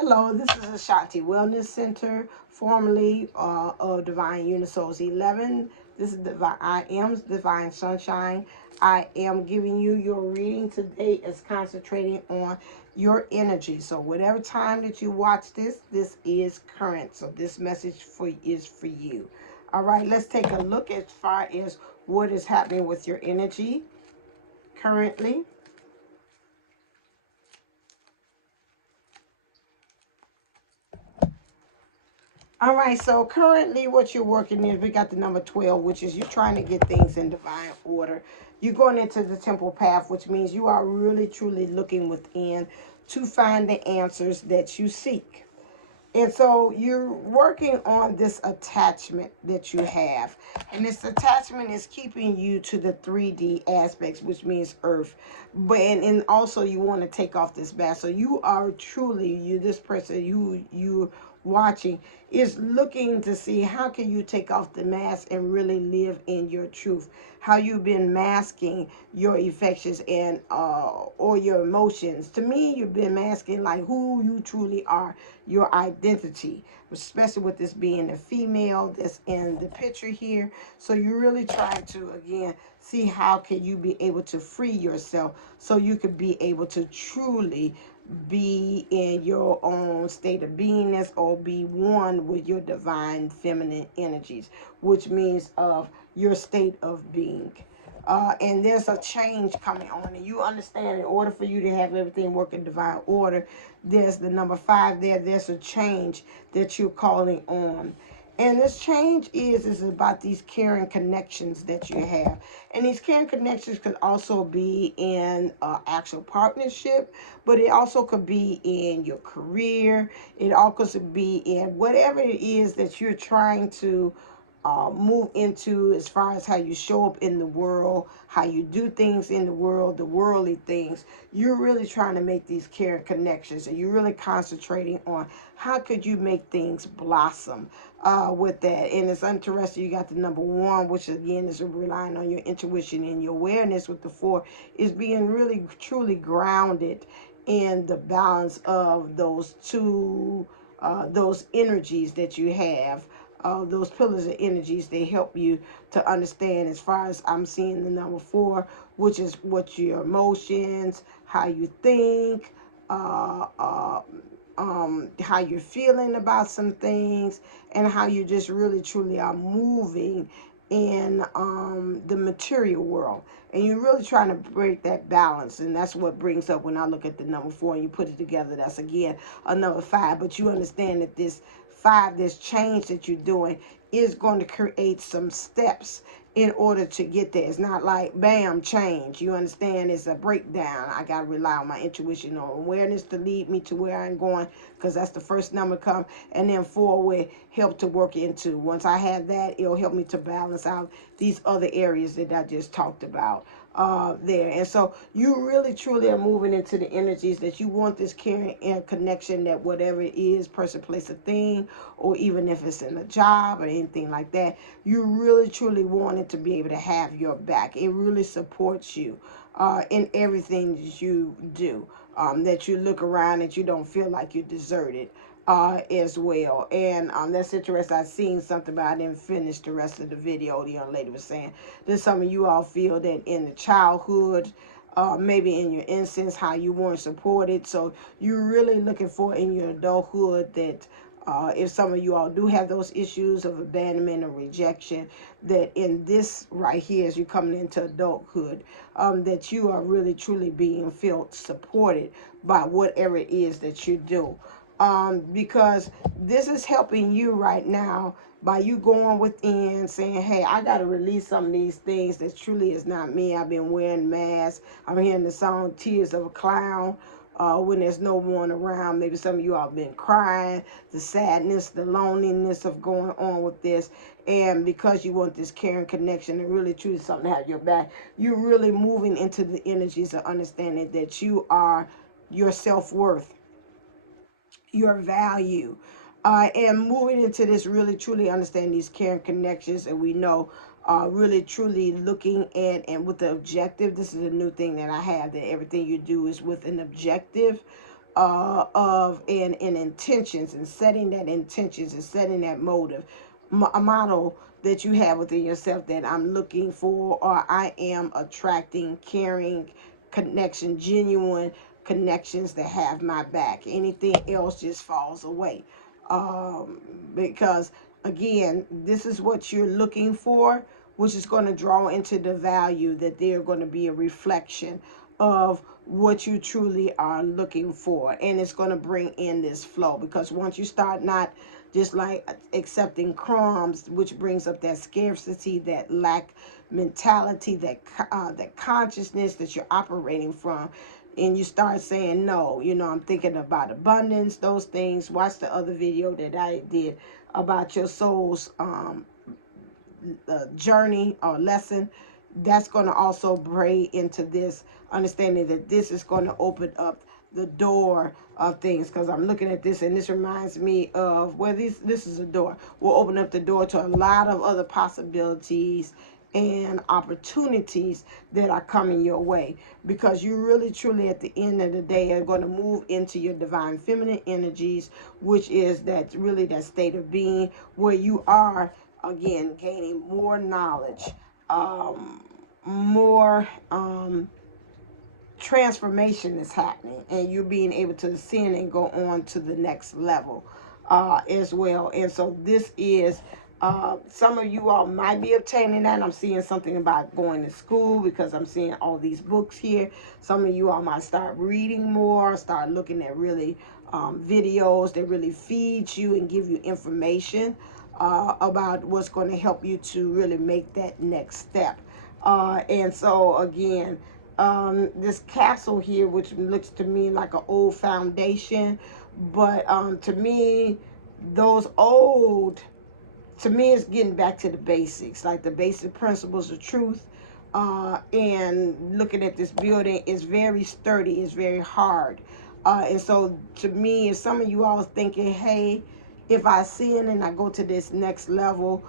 Hello, this is Ashanti Wellness Center, formerly of Divine Unisouls 11. This is Divine. I am Divine Sunshine. I am giving you your reading today. Is concentrating on your energy. So whatever time that you watch this, this is current. So this message is for you. All right, let's take a look as far as what is happening with your energy currently. All right, so currently what you're working is we got the number 12, which is you're trying to get things in divine order. You're going into the temple path, which means you are really truly looking within to find the answers that you seek. And so you're working on this attachment that you have. And this attachment is keeping you to the 3D aspects, which means earth. But and also you want to take off this mask. So you are truly, this person, you watching is looking to see how can you take off the mask and really live in your truth. How you've been masking your affections and or your emotions. To me, you've been masking like who you truly are, your identity, especially with this being a female that's in the picture here. So you're really trying to again see how can you be able to free yourself so you could be able to truly be in your own state of beingness or be one with your divine feminine energies, which means of your state of being. And there's a change coming on, and you understand in order for you to have everything work in divine order, there's the number 5 there. There's a change that you're calling on. And this change is about these caring connections that you have. And these caring connections could also be in actual partnership, but it also could be in your career. It also could be in whatever it is that you're trying to move into as far as how you show up in the world, how you do things in the world, the worldly things. You're really trying to make these caring connections, and you're really concentrating on how could you make things blossom with that. And it's interesting, you got the number 1, which again is relying on your intuition and your awareness. With the 4 is being really truly grounded in the balance of those two those energies that you have. Those pillars of energies, they help you to understand as far as I'm seeing the number 4, which is what your emotions, how you think, how you're feeling about some things, and how you just really truly are moving in the material world. And you're really trying to break that balance, and that's what brings up when I look at the number 4 and you put it together. That's again another 5, but you understand that this 5, this change that you're doing is going to create some steps in order to get there. It's not like bam, change. You understand? It's a breakdown. I got to rely on my intuition or awareness to lead me to where I'm going, because that's the first number come. And then 4 will help to work into. Once I have that, it'll help me to balance out these other areas that I just talked about there. And so you really truly are moving into the energies that you want this caring and connection, that whatever it is, person, place, a thing, or even if it's in a job or anything like that, you really truly want it to be able to have your back. It really supports you in everything that you do, that you look around that you don't feel like you're deserted as well. And that's interesting. I seen something, but I didn't finish the rest of the video. The young lady was saying that some of you all feel that in the childhood, maybe in your innocence, how you weren't supported. So you're really looking for in your adulthood that if some of you all do have those issues of abandonment or rejection, that in this right here, as you're coming into adulthood, that you are really truly being felt supported by whatever it is that you do. Because this is helping you right now by you going within saying, hey, I got to release some of these things that truly is not me. I've been wearing masks. I'm hearing the song Tears of a Clown when there's no one around. Maybe some of you all have been crying, the sadness, the loneliness of going on with this. And because you want this caring connection and really truly something to have your back, you're really moving into the energies of understanding that you are your self-worth, your value, and moving into this really truly understanding these caring connections. And we know really truly looking at and with the objective. This is a new thing that I have, that everything you do is with an objective. of and intentions, and setting that intentions and setting that motive, a model that you have within yourself, that I'm looking for, or I am attracting caring connection, genuine connections that have my back. Anything else just falls away. Because again, this is what you're looking for, which is going to draw into the value, that they're going to be a reflection of what you truly are looking for, and it's going to bring in this flow. Because once you start not just like accepting crumbs, which brings up that scarcity, that lack mentality, that consciousness that you're operating from, and you start saying, no, I'm thinking about abundance, those things. Watch the other video that I did about your soul's journey or lesson. That's going to also bring into this understanding that this is going to open up the door of things. Because I'm looking at this, and this reminds me of, well, this is a door. We'll open up the door to a lot of other possibilities and opportunities that are coming your way, because you really truly at the end of the day are going to move into your divine feminine energies, which is that really that state of being where you are again gaining more knowledge, more transformation is happening, and you're being able to ascend and go on to the next level as well. And so this is some of you all might be obtaining that. I'm seeing something about going to school, because I'm seeing all these books here. Some of you all might start reading more, start looking at really videos that really feed you and give you information about what's going to help you to really make that next step. And so again, this castle here, which looks to me like an old foundation, but to me, those old, to me, it's getting back to the basics, like the basic principles of truth. And looking at this building, is very sturdy, it's very hard. And so to me, if some of you all thinking, hey, if I sin and I go to this next level,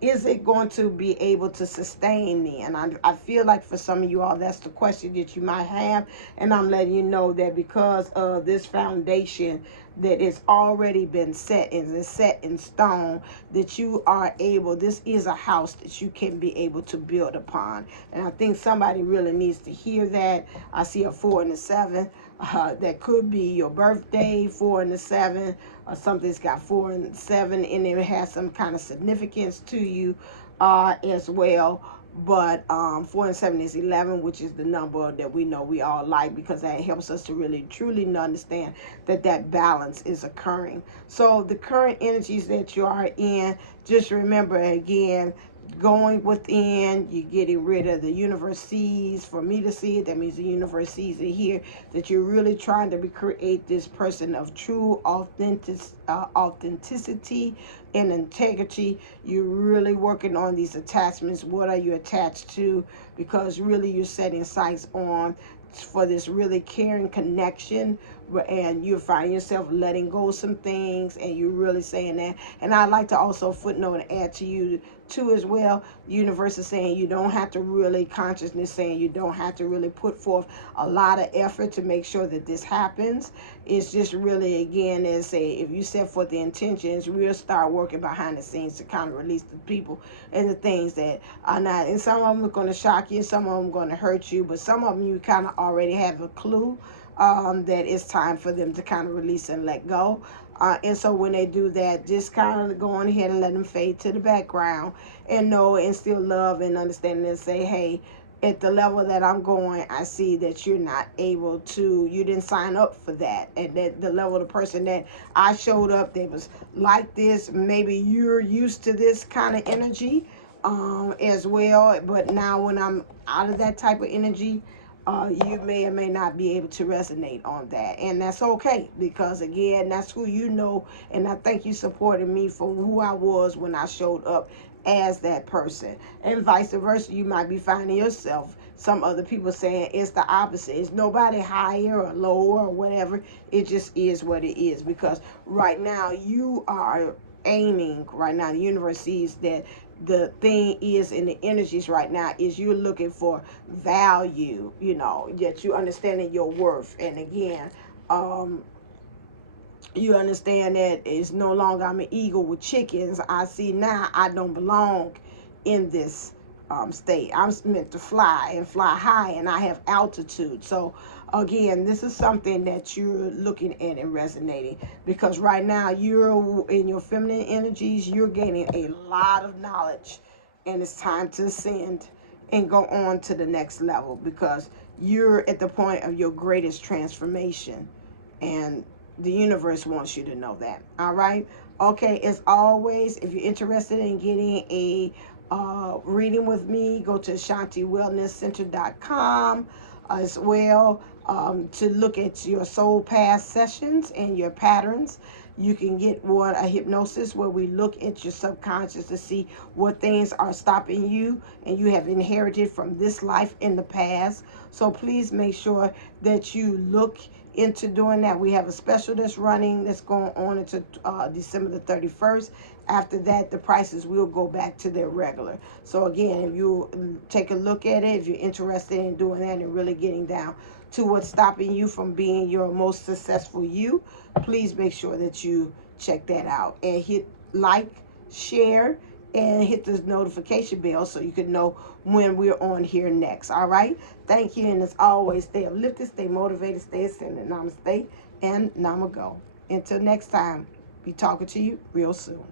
is it going to be able to sustain me? And I feel like for some of you all, that's the question that you might have. And I'm letting you know that because of this foundation that is already been set and is set in stone, that you are able, this is a house that you can be able to build upon. And I think somebody really needs to hear that. I see a 4 and a 7. That could be your birthday, 4 and a 7, or something's got 4 and 7, and it has some kind of significance to you as well. But 4 and 7 is 11, which is the number that we know we all like, because that helps us to really truly understand that that balance is occurring. So the current energies that you are in, just remember again, going within, you're getting rid of the universe sees. For me to see it, that means the universe sees it here, that you're really trying to create this person of true authenticity and integrity. You're really working on these attachments. What are you attached to? Because really you're setting sights on for this really caring connection, and you find yourself letting go of some things, and you're really saying that. And I'd like to also footnote and add to you too as well, the universe is saying you don't have to really, consciousness saying you don't have to really put forth a lot of effort to make sure that this happens. It's just really, again, as say, if you set forth the intentions, we'll start working behind the scenes to kind of release the people and the things that are not, and some of them are going to shock you, some of them are going to hurt you, but some of them you kind of already have a clue that it's time for them to kind of release and let go. And so when they do that, just kind of go on ahead and let them fade to the background, and know and still love and understand and say, hey, at the level that I'm going, I see that you're not able to, you didn't sign up for that. And that the level of the person that I showed up, they was like this, maybe you're used to this kind of energy as well. But now when I'm out of that type of energy, you may or may not be able to resonate on that, and that's okay, because again, that's who you know. And I thank you supporting me for who I was when I showed up as that person, and vice versa. You might be finding yourself, some other people saying it's the opposite. It's nobody higher or lower or whatever. It just is what it is, because right now you are aiming, right now the universe sees that the thing is in the energies right now is you're looking for value, that you understanding your worth. And again, Um, you understand that it's no longer I'm an eagle with chickens. I see now I don't belong in this state. I'm meant to fly and fly high, and I have altitude. So again, this is something that you're looking at and resonating, because right now you're in your feminine energies. You're gaining a lot of knowledge, and it's time to ascend and go on to the next level, because you're at the point of your greatest transformation, and the universe wants you to know that. All right. Okay. As always, if you're interested in getting a reading with me, go to AshantiWellnessCenter.com as well, to look at your soul path sessions and your patterns. You can get one, a hypnosis, where we look at your subconscious to see what things are stopping you and you have inherited from this life in the past. So please make sure that you look into doing that. We have a special that's running, that's going on until December the 31st. After that, the prices will go back to their regular. So again, if you take a look at it, if you're interested in doing that and really getting down to what's stopping you from being your most successful you, please make sure that you check that out and hit like, share, and hit the notification bell so you can know when we're on here next. All right. Thank you. And as always, stay uplifted, stay motivated, stay ascended. Namaste and namago. Until next time, be talking to you real soon.